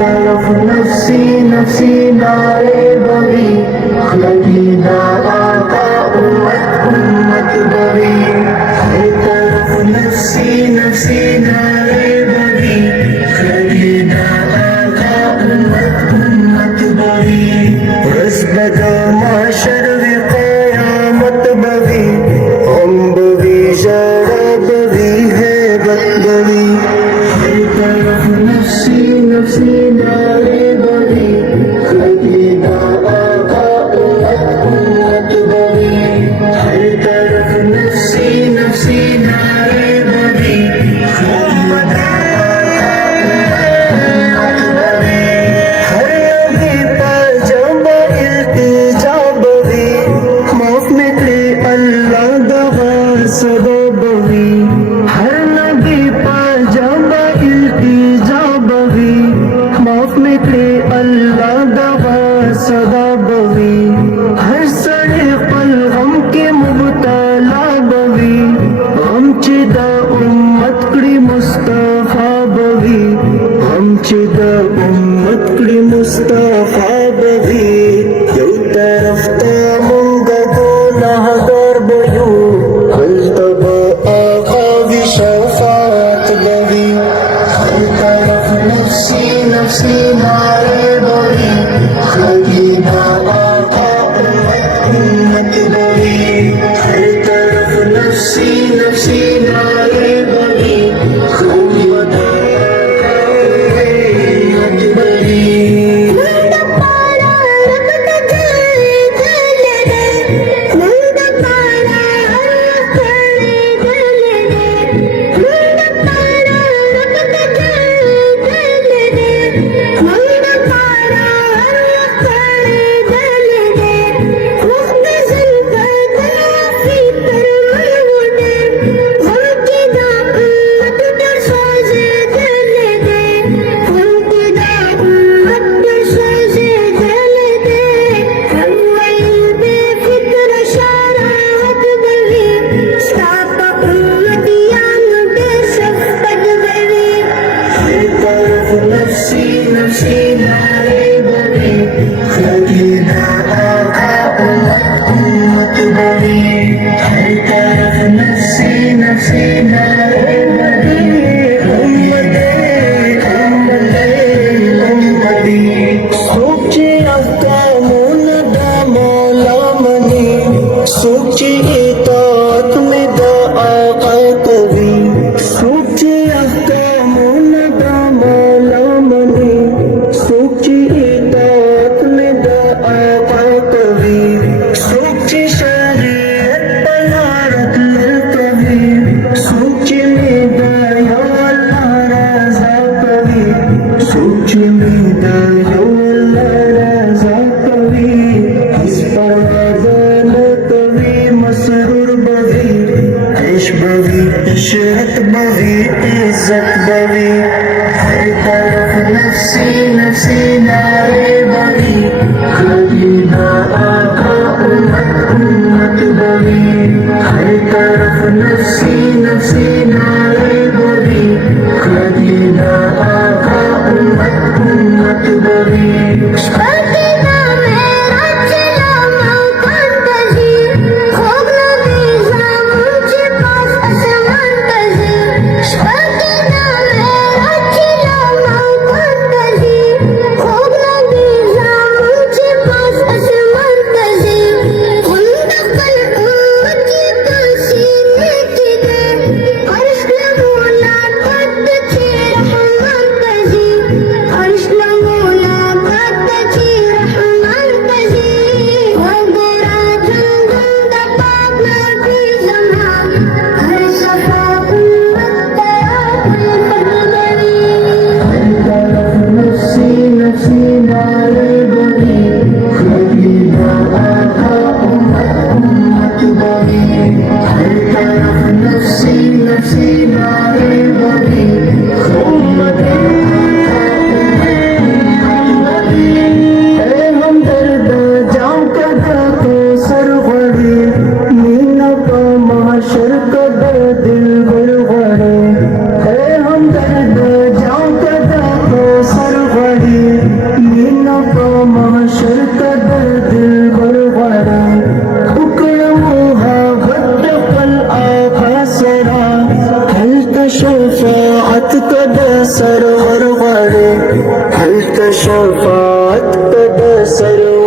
तरफ नफसी नफसी नारे बगी, खलीदा आका उम्मत उम्मत बगी। हर तरफ नफसी नफसी नारे बगी, खलीदा आका उम्मत उम्मत बगी। रस बदा माशर वी क़यामत बगी, हम बगी ज़रा बगी है बत बगी। हर तरफ नफसी नफसी नारे बगी, खलीदा आका उम्मत उम्मत बगी। हर तरफ नफसी नफसी नारे बगी, खलीदा आका उम्मत बगी। हर नबी पर जब इल्तिजा बगी, माफ में थे अल्लाह दवा सदा बगी। हर नबी पर जब इल्तिजा बगी, माफ में थे अल्लाह दवा सदा बगी। हर सड़े पल गम के मुबतला बगी, हम चिदा उम्मत कड़ी मुस्तफा बगी। हम चिदा उम्मत कड़ी मुस्तफा बगी। यौ तरफ तामुंगा गुनाहगार बयू, कल्तब आका विशफात बगी। हर तरफ नफसी नफसी नारे बगी, खलीदा आका उम्मत उम्मत बगी। हर तरफ नफसी नफसी नारे बगी, खलीदा आका उम्मत बगी। नफसी नफसी नारे बगी, खलीदा आका उम्मत उम्मत बगी। हर तरफ नफसी नफसी नारे बगी, उम्मते उम्मते उम्मती। सोचे अहकामुन दा मौला मनी, सोचे इताअत में दा आका कवी। सोचे अहकामुन दा मौला मनी, सोचे इताअत में दा आका कवी। सोचे शरीयत तहारत ललकवी, सोचे में दा या अल्लाह रज़ा कवी। सोचे में दा या अल्लाह रज़ा कवी। इस परवाज़ान कवी मसरूर बगी, ऐश बगी इशरत बगी इज्जत बगी। हर तरफ नफसी नफसी नारे बगी, खलीदा आका उम्मत उम्मत बगी। हर तरफ नफसी नफसी नारे बगी, खलीदा आका उम्मत उम्मत बगी। अर्श हल्क शफात कद सर्व